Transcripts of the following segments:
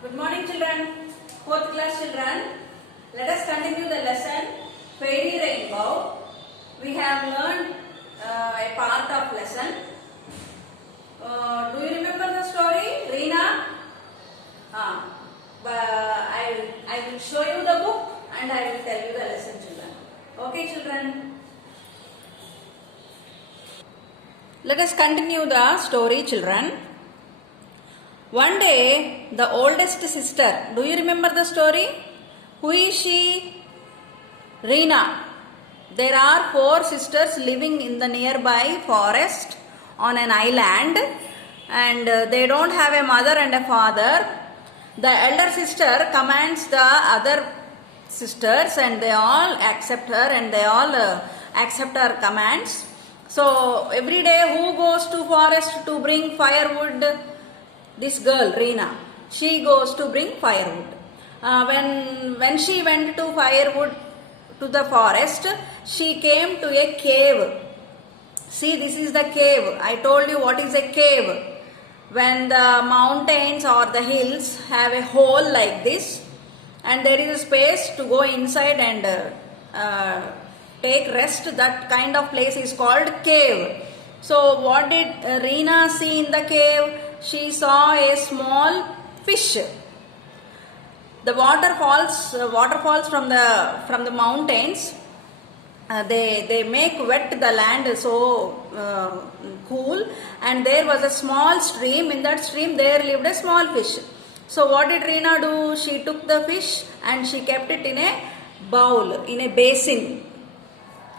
Good morning children, 4th class children. Let us continue the lesson Fairy Rainbow. We have learned a part of lesson. Do you remember the story, Reena? I will show you the book and I will tell you the lesson children. Okay children. Let us continue the story children. One day, the oldest sister, do you remember the story? Who is she? Reena. There are 4 sisters living in the nearby forest on an island, and they don't have a mother and a father. The elder sister commands the other sisters and they all accept her and they all accept her commands. So every day who goes to forest to bring firewood? This girl, Reena, she goes to bring firewood. When she went to firewood to the forest, she came to a cave. See, this is the cave. I told you what is a cave. When the mountains or the hills have a hole like this, and there is a space to go inside and take rest, that kind of place is called cave. So what did Reena see in the cave? She saw a small fish. The waterfalls from the mountains, they make wet the land so cool, and there was a small stream. In that stream there lived a small fish. So what did Reena do? She took the fish and she kept it in a bowl, in a basin.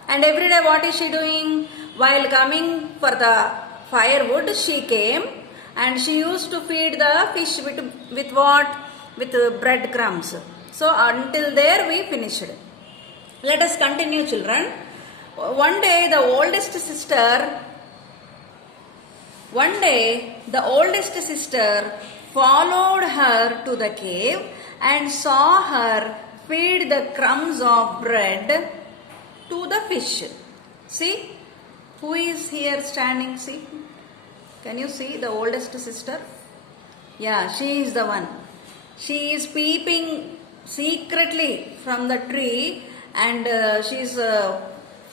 And every day what is she doing? While coming for the firewood, she came and she used to feed the fish with what? With breadcrumbs. So until there we finished. Let us continue children. One day the oldest sister followed her to the cave and saw her feed the crumbs of bread to the fish. See, who is here standing? See, can you see the oldest sister? Yeah, she is the one. She is peeping secretly from the tree, and she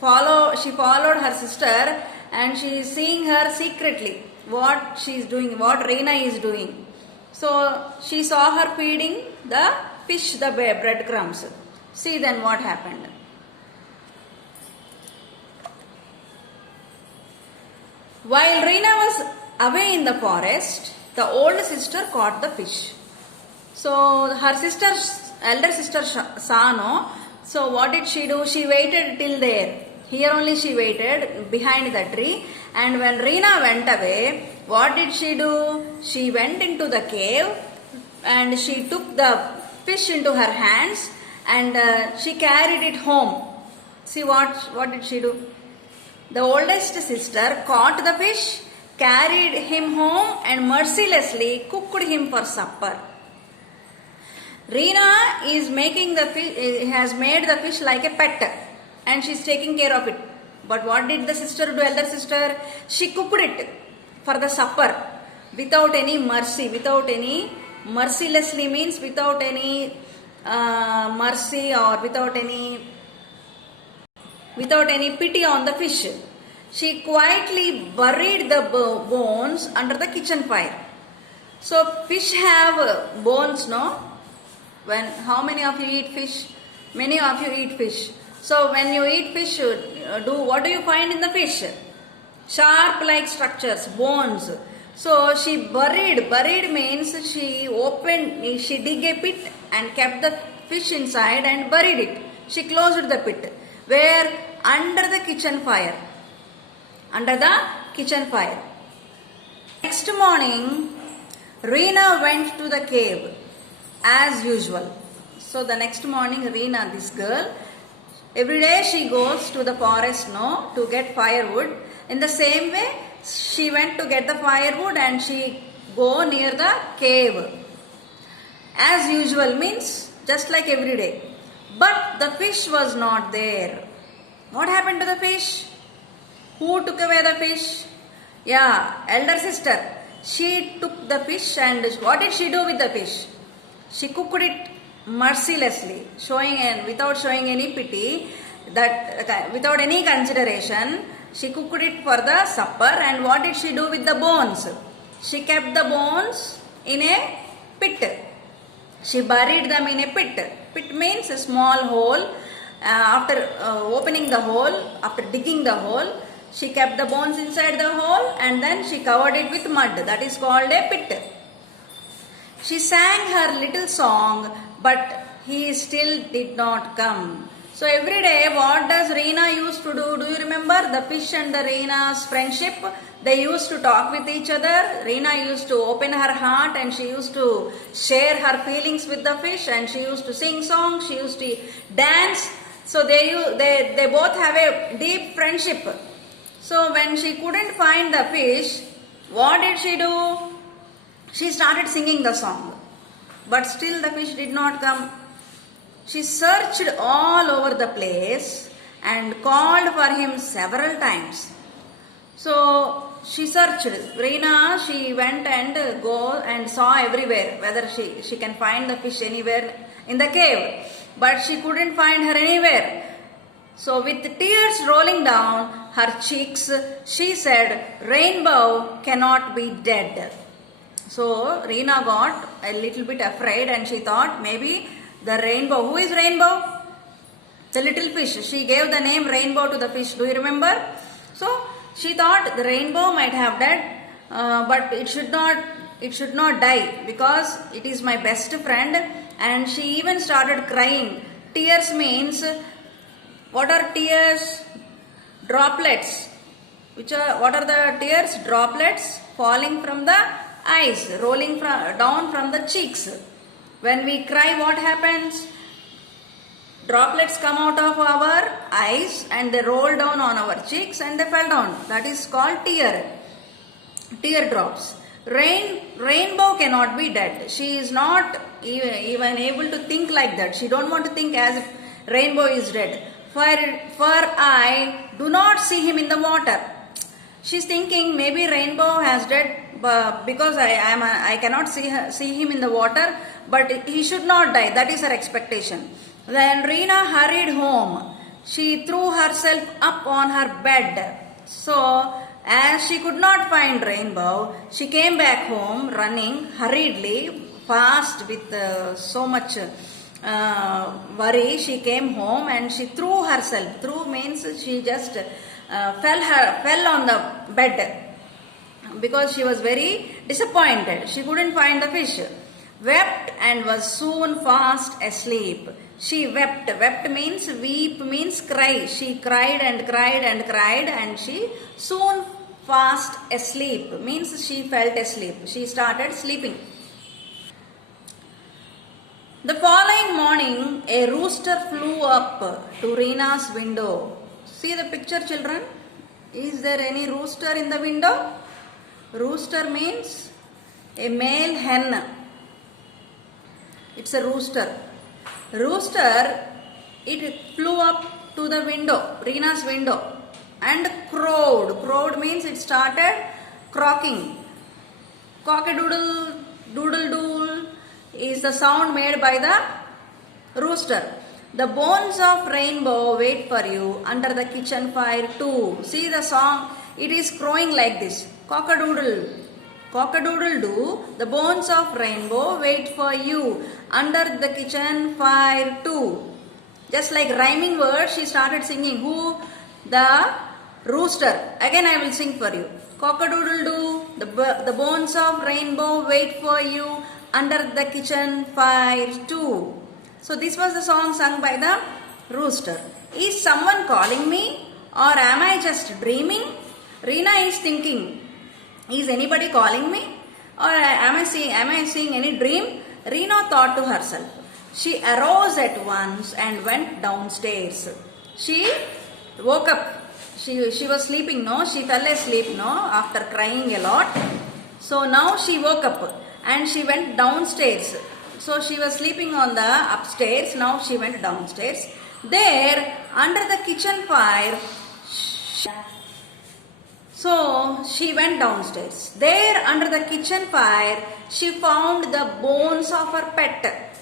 followed her sister, and she is seeing her secretly what she is doing, what Reena is doing. So she saw her feeding the fish the breadcrumbs. See then what happened. While Reena was away in the forest, the old sister caught the fish. So her elder sister saw no. So what did she do? She waited till there. Here only she waited behind the tree. And when Reena went away, what did she do? She went into the cave and she took the fish into her hands and she carried it home. See what did she do? The oldest sister caught the fish, carried him home and mercilessly cooked him for supper. Reena has made the fish like a pet and she is taking care of it. But what did the sister do, elder sister? She cooked it for the supper without any mercy, mercilessly means without any mercy or without any pity on the fish. She quietly buried the bones under the kitchen fire. So fish have bones, no? How many of you eat fish? Many of you eat fish. So when you eat fish, what do you find in the fish? Sharp like structures, bones. So she buried means she dig a pit and kept the fish inside and buried it. She closed the pit. Where? Under the kitchen fire. Next morning, Reena went to the cave as usual. So the next morning, Reena, this girl, every day she goes to the forest to get firewood. In the same way, she went to get the firewood and she go near the cave. As usual means just like every day. But the fish was not there. What happened to the fish? Who took away the fish? Yeah, elder sister. She took the fish and what did she do with the fish? She cooked it mercilessly, showing and without showing any pity, that without any consideration. She cooked it for the supper, and what did she do with the bones? She kept the bones in a pit. She buried them in a pit. Pit means a small hole. After opening the hole, after digging the hole, she kept the bones inside the hole and then she covered it with mud. That is called a pit. She sang her little song, but he still did not come. So every day, what does Reena used to do? Do you remember the fish and the Reena's friendship? They used to talk with each other. Reena used to open her heart and she used to share her feelings with the fish, and she used to sing songs, she used to dance. So they both have a deep friendship. So when she couldn't find the fish, what did she do? She started singing the song. But still the fish did not come. She searched all over the place and called for him several times. So she searched. Reena, she went and go and saw everywhere whether she can find the fish anywhere in the cave. But she couldn't find her anywhere. So with tears rolling down her cheeks, she said, "Rainbow cannot be dead." So Reena got a little bit afraid and she thought maybe the rainbow. Who is Rainbow? The little fish. She gave the name Rainbow to the fish. Do you remember? So she thought the rainbow might have died, but it should not die because it is my best friend. And she even started crying. Tears means, what are tears? Droplets. What are the tears? Droplets falling from the eyes, rolling down from the cheeks. When we cry, what happens? Droplets come out of our eyes and they roll down on our cheeks and they fell down. That is called teardrops. Rainbow cannot be dead. She is not even able to think like that. She don't want to think as if rainbow is dead. For I do not see him in the water. She's thinking maybe rainbow has dead because I cannot see him in the water, but he should not die. That is her expectation. Then Reena hurried home. She threw herself up on her bed. So as she could not find Rainbow, she came back home running hurriedly, fast with so much worry. She came home and she threw herself. Threw means she just fell on the bed because she was very disappointed. She couldn't find the fish. Wept and was soon fast asleep. She wept. Wept means weep means cry. She cried and cried and cried, and she soon fast asleep means she felt asleep. She started sleeping. The following morning, a rooster flew up to Reena's window. See the picture, children? Is there any rooster in the window? Rooster means a male hen. It's a rooster. Rooster, it flew up to the window, Reena's window, and crowed. Crowed means it started croaking. Cock-a-doodle, doodle-doodle is the sound made by the rooster. The bones of rainbow wait for you under the kitchen fire too. See the song, it is crowing like this. Cock-a-doodle, cock-a-doodle-doo, the bones of rainbow wait for you under the kitchen fire too. Just like rhyming words, she started singing. Who? The rooster. Again I will sing for you. Cock-a-doodle-doo, the bones of rainbow wait for you under the kitchen fire too. So this was the song sung by the rooster. Is someone calling me, or am I just dreaming? Reena is thinking, is anybody calling me, or am I seeing any dream? Reena thought to herself. She arose at once and went downstairs. She woke up. She was sleeping, no? She fell asleep, no? After crying a lot. So now she woke up and she went downstairs. So she was sleeping on the upstairs. Now she went downstairs. There, under the kitchen fire, so So she went downstairs. There under the kitchen fire, she found the bones of her pet.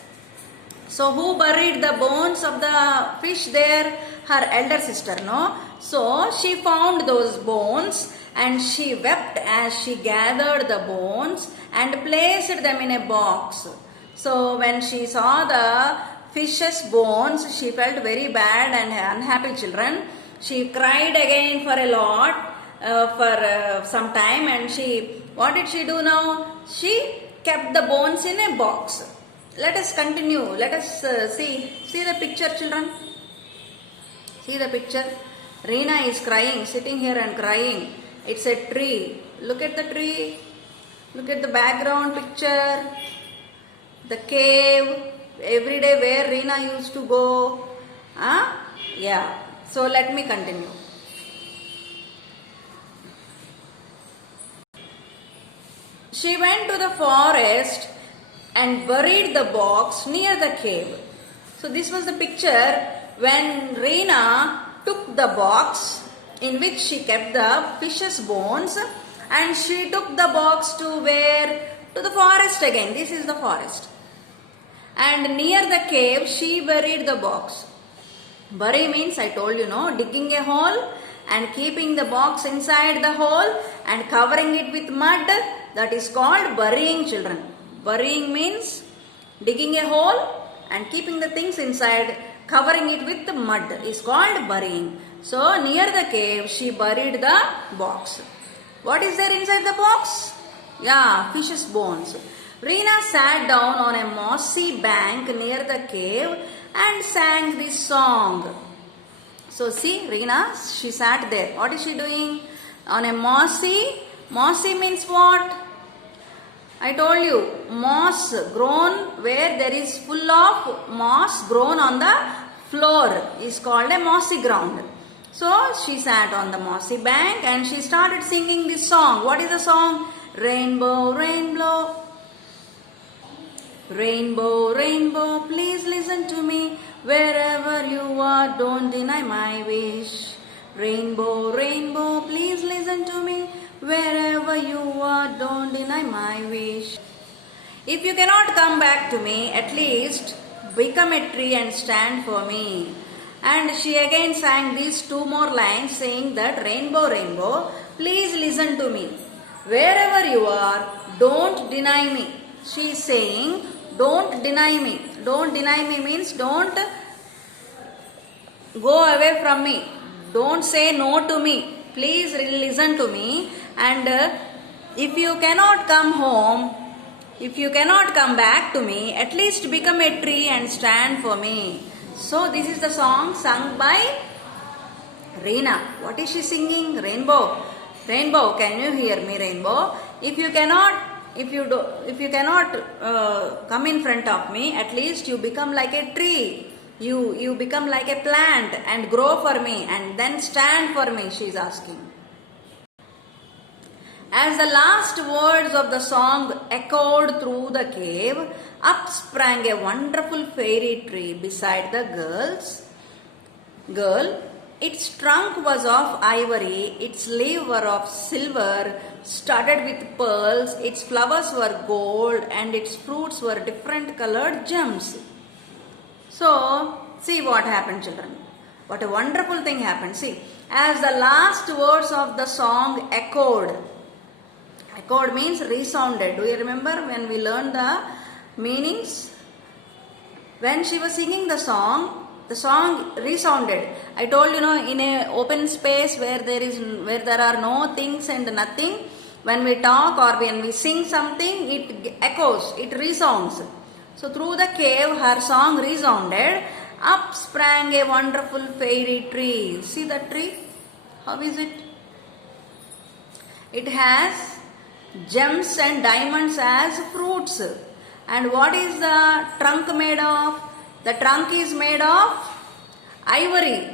So who buried the bones of the fish there? Her elder sister, no? So she found those bones and she wept as she gathered the bones and placed them in a box. So when she saw the fish's bones, she felt very bad and unhappy, children. She cried again for a lot, for some time, and what did she do now? She kept the bones in a box. Let us continue. Let us see the picture, children. See the picture. Reena is crying, sitting here and crying. It's a tree. Look at the tree. Look at the background picture. The cave. Every day where Reena used to go. Yeah. So let me continue. She went to the forest and buried the box near the cave. So this was the picture when Reena took the box in which she kept the fish's bones, and she took the box to where? To the forest again. This is the forest. And near the cave she buried the box. Bury means, I told you, no, digging a hole and keeping the box inside the hole and covering it with mud. That is called burying, children. Burying means digging a hole and keeping the things inside, covering it with the mud is called burying. So near the cave she buried the box. What is there inside the box? Yeah, fish's bones. Reena sat down on a mossy bank near the cave and sang this song. So see, Reena, she sat there. What is she doing? On a mossy means what? I told you, moss grown where there is full of moss grown on the floor is called a mossy ground. So she sat on the mossy bank and she started singing this song. What is the song? Rainbow, rainbow, rainbow, rainbow, please listen to me. Wherever you are, don't deny my wish. Rainbow, rainbow, please listen to me. Wherever you are, don't deny my wish. If you cannot come back to me, at least become a tree and stand for me. And she again sang these two more lines saying that rainbow, rainbow, please listen to me. Wherever you are, don't deny me. She is saying, don't deny me. Don't deny me means don't go away from me. Don't say no to me. Please listen to me. And if you cannot come home, if you cannot come back to me, at least become a tree and stand for me. So this is the song sung by Reena. What is she singing? Rainbow. Rainbow, can you hear me, rainbow? If you cannot come in front of me, at least you become like a tree. You become like a plant and grow for me and then stand for me, she is asking. As the last words of the song echoed through the cave, up sprang a wonderful fairy tree beside the girl. Its trunk was of ivory, its leaves were of silver, studded with pearls, its flowers were gold, and its fruits were different colored gems. So, see what happened, children. What a wonderful thing happened. See, as the last words of the song echoed. Echoed means resounded. Do you remember when we learned the meanings? When she was singing the song resounded. I told you, in a open space where there are no things and nothing, when we talk or when we sing something, it echoes, it resounds. So through the cave, her song resounded. Up sprang a wonderful fairy tree. See the tree? How is it? It has gems and diamonds as fruits. And what is the trunk made of? The trunk is made of ivory.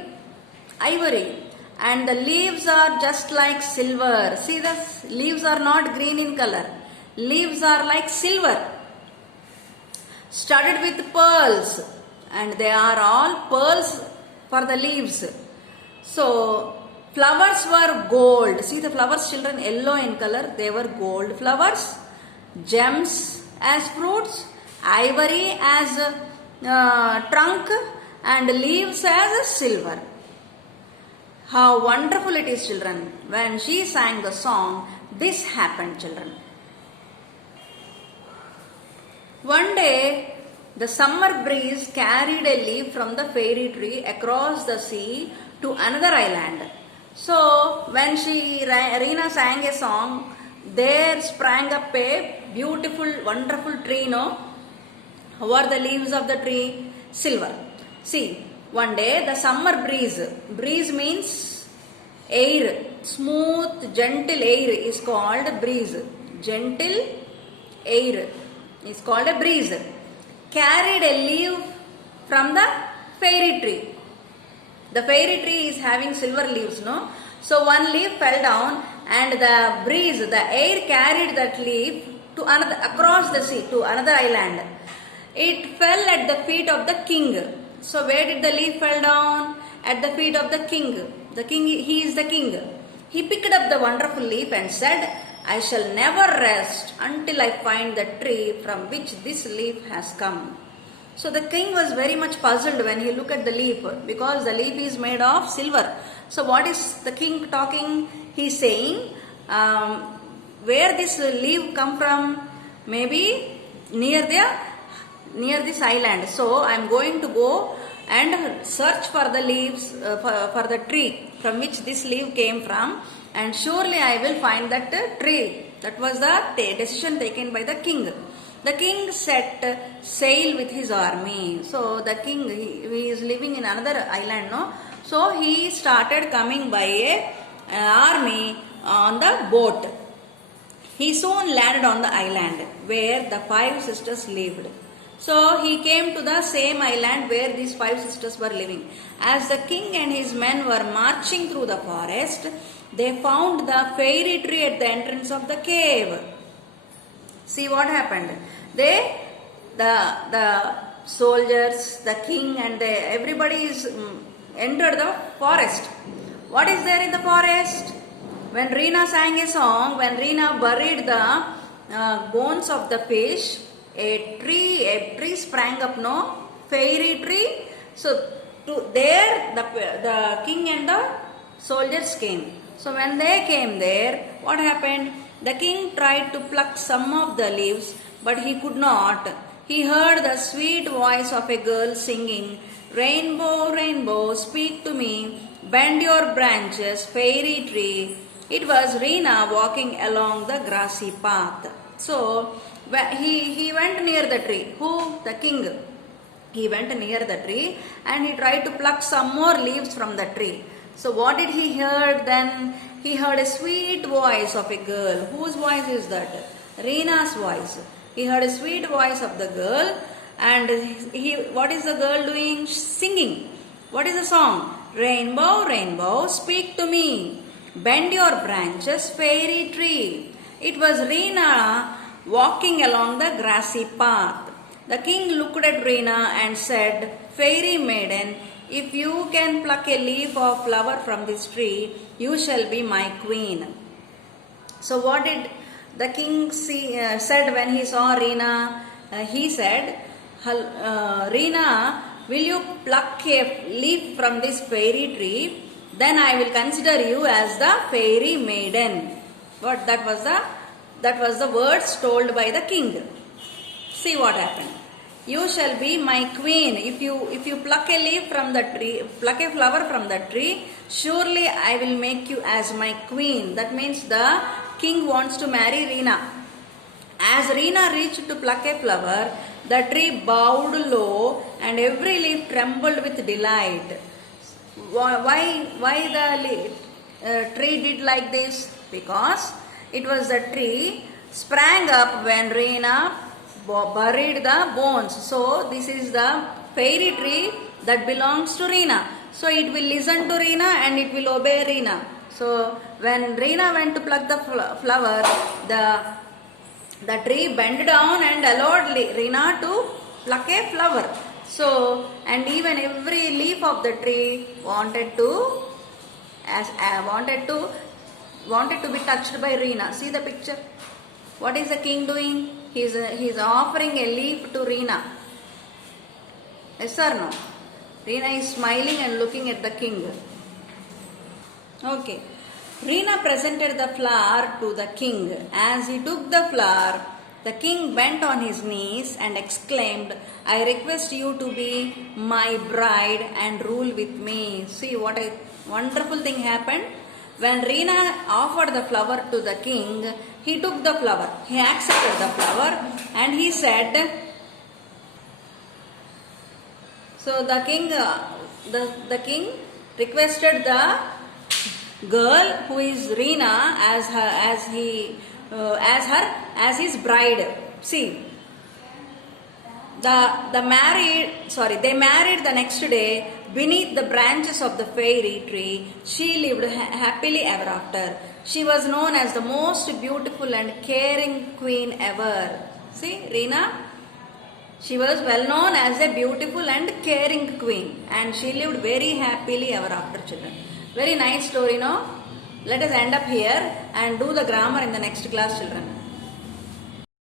And the leaves are just like silver. See, the leaves are not green in color. Leaves are like silver, studded with pearls. And they are all pearls for the leaves. So, Flowers were gold. See the flowers, children, yellow in color. They were gold flowers. Gems as fruits. Ivory as trunk. And leaves as silver. How wonderful it is, children. When she sang the song, this happened, children. One day, the summer breeze carried a leaf from the fairy tree across the sea to another island. So, when Reena sang a song, there sprang up a beautiful, wonderful tree, no? How are the leaves of the tree? Silver. See, one day the summer breeze means air, smooth, gentle air is called breeze. Gentle air is called a breeze. Carried a leaf from the fairy tree. The fairy tree is having silver leaves, no? So one leaf fell down and the breeze, the air carried that leaf to another, across the sea to another island. It fell at the feet of the king. So where did the leaf fall down? At the feet of the king. The king, he is the king. He picked up the wonderful leaf and said, I shall never rest until I find the tree from which this leaf has come. So the king was very much puzzled when he looked at the leaf, because the leaf is made of silver. So what is the king talking? He is saying, where this leaf come from? Maybe near this island. So I am going to go and search for the leaves, for the tree from which this leaf came from, and surely I will find that tree. That was the decision taken by the king. The king set sail with his army. So the king, he is living in another island, no? So he started coming by an army on the boat. He soon landed on the island where the 5 sisters lived. So he came to the same island where these 5 sisters were living. As the king and his men were marching through the forest, they found the fairy tree at the entrance of the cave. See what happened? The soldiers, the king, and everybody is entered the forest. What is there in the forest? When Reena sang a song, when Reena buried the bones of the fish, a tree sprang up, no? Fairy tree. So there the king and the soldiers came. So when they came there, what happened? The king tried to pluck some of the leaves, but he could not. He heard the sweet voice of a girl singing, Rainbow, rainbow, speak to me, bend your branches, fairy tree. It was Reena walking along the grassy path. So he went near the tree. Who? The king. He went near the tree and he tried to pluck some more leaves from the tree. So what did he hear then? He heard a sweet voice of a girl. Whose voice is that? Reena's voice. He heard a sweet voice of the girl, and what is the girl doing? Singing. What is the song? Rainbow, rainbow, speak to me. Bend your branches, fairy tree. It was Reena walking along the grassy path. The king looked at Reena and said, Fairy maiden, if you can pluck a leaf or flower from this tree, you shall be my queen. So what did the king said when he saw Reena? He said, Reena, will you pluck a leaf from this fairy tree? Then I will consider you as the fairy maiden. What that was the words told by the king. See what happened. You shall be my queen. If you pluck a leaf from the tree, pluck a flower from the tree, surely I will make you as my queen. That means the king wants to marry Reena. As Reena reached to pluck a flower, the tree bowed low and every leaf trembled with delight. Why the tree did like this? Because it was the tree sprang up when Reena buried the bones. So this is the fairy tree that belongs to Reena. So it will listen to Reena and it will obey Reena. So when Reena went to pluck the flower, the tree bent down and allowed Reena to pluck a flower. So, and even every leaf of the tree wanted to as wanted to be touched by Reena. See the picture. What is the king doing? He's offering a leaf to Reena. Yes or no? Reena is smiling and looking at the king. Okay. Reena presented the flower to the king. As he took the flower, the king bent on his knees and exclaimed, I request you to be my bride and rule with me. See what a wonderful thing happened. When Reena offered the flower to the king, he took the flower. He accepted the flower and he said, so the king requested the girl who is Reena as his bride. See, they married the next day beneath the branches of the fairy tree. She lived happily ever after. She was known as the most beautiful and caring queen ever. See, Reena, she was well known as a beautiful and caring queen, and she lived very happily ever after, children. Very nice story, no? Let us end up here and do the grammar in the next class, children.